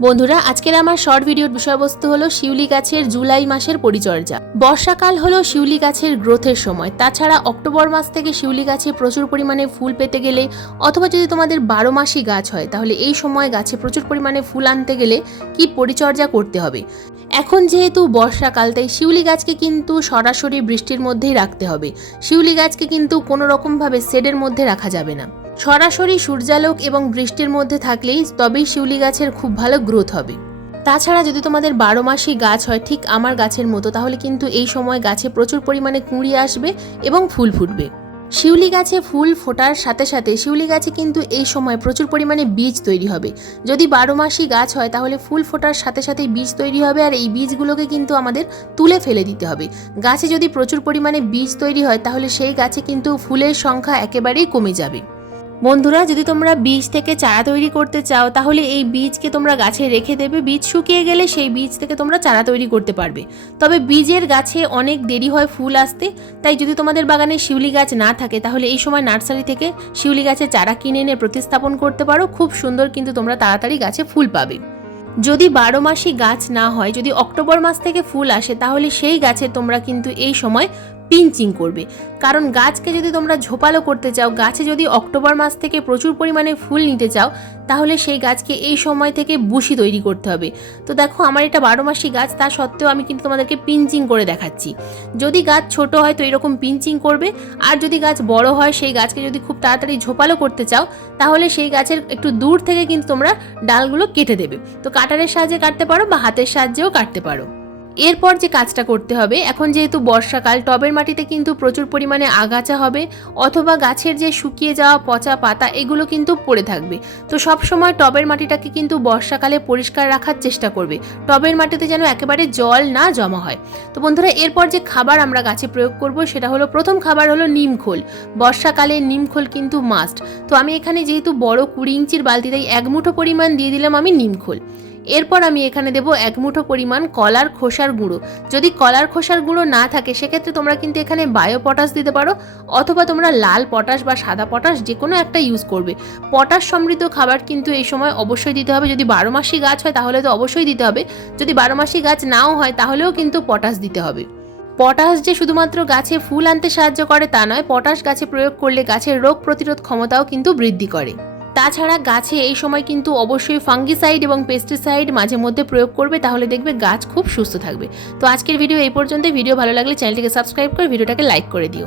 বন্ধুরা আজকের আমার শর্ট ভিডিওর বিষয়বস্তু হলো শিউলি গাছের জুলাই মাসের পরিচর্যা। বর্ষাকাল হলো শিউলি গাছের গ্রোথের সময়। তাছাড়া অক্টোবর মাস থেকে শিউলি গাছে প্রচুর পরিমাণে ফুল পেতে গেলে অথবা যদি তোমাদের 12 মাসই গাছ হয় তাহলে এই সময় গাছে প্রচুর পরিমাণে ফুল আনতে গেলে কি পরিচর্যা করতে হবে। এখন যেহেতু বর্ষাকাল তাই শিউলি গাছকে কিন্তু সরাসরি বৃষ্টির মধ্যেই রাখতে হবে। শিউলি গাছকে কিন্তু কোনো রকমভাবে শেডের মধ্যে রাখা যাবে না। সরাসরি সূর্যালোক এবং বৃষ্টির মধ্যে থাকলেই তবেই শিউলি গাছের খুব ভালো গ্রোথ হবে। তাছাড়া যদি তোমাদের 12 মাসই গাছ হয় ঠিক আমার গাছের মতো তাহলে কিন্তু এই সময় গাছে প্রচুর পরিমাণে কুঁড়ি আসবে এবং ফুল ফুটবে। শিউলি গাছে ফুল ফোটার সাথে সাথে শিউলি গাছে কিন্তু এই সময় প্রচুর পরিমাণে বীজ তৈরি হবে। যদি 12 মাসই গাছ হয় তাহলে ফুল ফোটার সাথে সাথেই বীজ তৈরি হবে আর এই বীজগুলোকে কিন্তু আমাদের তুলে ফেলে দিতে হবে। গাছে যদি প্রচুর পরিমাণে বীজ তৈরি হয় তাহলে সেই গাছে কিন্তু ফুলের সংখ্যা একেবারেই কমে যাবে। বন্ধুরা যদি তোমরা বীজ থেকে চারা তৈরি করতে চাও তাহলে এই বীজকে তোমরা গাছে রেখে দেবে। বীজ শুকিয়ে গেলে সেই বীজ থেকে তোমরা চারা তৈরি করতে পারবে। তবে বীজের গাছে অনেক দেরি হয় ফুল আসতে, তাই যদি তোমাদের বাগানে শিউলি গাছ না থাকে তাহলে এই সময় নার্সারি থেকে শিউলি গাছের চারা কিনে এনে প্রতিস্থাপন করতে পারো। খুব সুন্দর কিন্তু তোমরা তাড়াতাড়ি গাছে ফুল পাবে। যদি 12 মাসই গাছ না হয়, যদি অক্টোবর মাস থেকে ফুল আসে তাহলে সেই গাছে তোমরা কিন্তু এই সময় পিঞ্চিং করবে। কারণ গাছকে যদি তোমরা ঝোপালো করতে চাও, গাছে যদি অক্টোবর মাস থেকে প্রচুর পরিমাণে ফুল নিতে চাও তাহলে সেই গাছকে এই সময় থেকে বুশি তৈরি করতে হবে। তো দেখো আমার এটা 12 মাসি গাছ, তা সত্ত্বেও আমি কিন্তু তোমাদেরকে পিঞ্চিং করে দেখাচ্ছি। যদি গাছ ছোট হয় তো এরকম পিঞ্চিং করবে, আর যদি গাছ বড় হয় সেই গাছকে যদি খুব তাড়াতাড়ি ঝোপালো করতে চাও তাহলে সেই গাছের একটু দূর থেকে কিন্তু তোমরা ডালগুলো কেটে দেবে। তো কাটারের সাহায্যে কাটতে পারো বা হাতের সাহায্যেও কাটতে পারো। এরপর যে কাজটা করতে হবে, এখন যেহেতু বর্ষাকাল টবের মাটিতে কিন্তু প্রচুর পরিমাণে আগাছা হবে অথবা গাছের যে শুকিয়ে যাওয়া পচা পাতা এগুলো কিন্তু পড়ে থাকবে। তো সব সময় টবের মাটিটাকে কিন্তু বর্ষাকালে পরিষ্কার রাখার চেষ্টা করবে। টবের মাটিতে যেন একেবারে জল না জমা হয়। তো বন্ধুরা এরপর যে খাবার আমরা গাছে প্রয়োগ করব সেটা হলো, প্রথম খাবার হলো নিমখোল। বর্ষাকালে নিমখোল কিন্তু মাস্ট। তো আমি এখানে যেহেতু বড় 20 ইঞ্চির বালতি তাই 1 মুঠো পরিমাণ দিয়ে দিলাম আমি নিমখোল। এরপর আমি এখানে দেব 1 মুঠো পরিমাণ কলার খোসার গুঁড়ো। যদি কলার খোসার গুঁড়ো না থাকে সেক্ষেত্রে তোমরা কিন্তু এখানে বায়ো পটাশ দিতে পারো অথবা তোমরা লাল পটাশ বা সাদা পটাশ যে কোনো একটা ইউজ করবে। পটাশ সমৃদ্ধ খাবার কিন্তু এই সময় অবশ্যই দিতে হবে। যদি 12 মাসই গাছ হয় তাহলে তো অবশ্যই দিতে হবে, যদি 12 মাসই গাছ নাও হয় তাহলেও কিন্তু পটাশ দিতে হবে। পটাশ যে শুধুমাত্র গাছে ফুল আনতে সাহায্য করে তা নয়, পটাশ গাছে প্রয়োগ করলে গাছের রোগ প্রতিরোধ ক্ষমতাও কিন্তু বৃদ্ধি করে। তাছাড়া গাছে এই সময় কিন্তু অবশ্যই ফাঙ্গিসাইড এবং পেস্টিসাইড মাঝে মধ্যে প্রয়োগ করবে, তাহলে দেখবে গাছ খুব সুস্থ থাকবে। তো আজকের ভিডিও এই পর্যন্ত। ভিডিও ভালো লাগলে চ্যানেলটিকে সাবস্ক্রাইব করে ভিডিওটাকে লাইক করে দিও।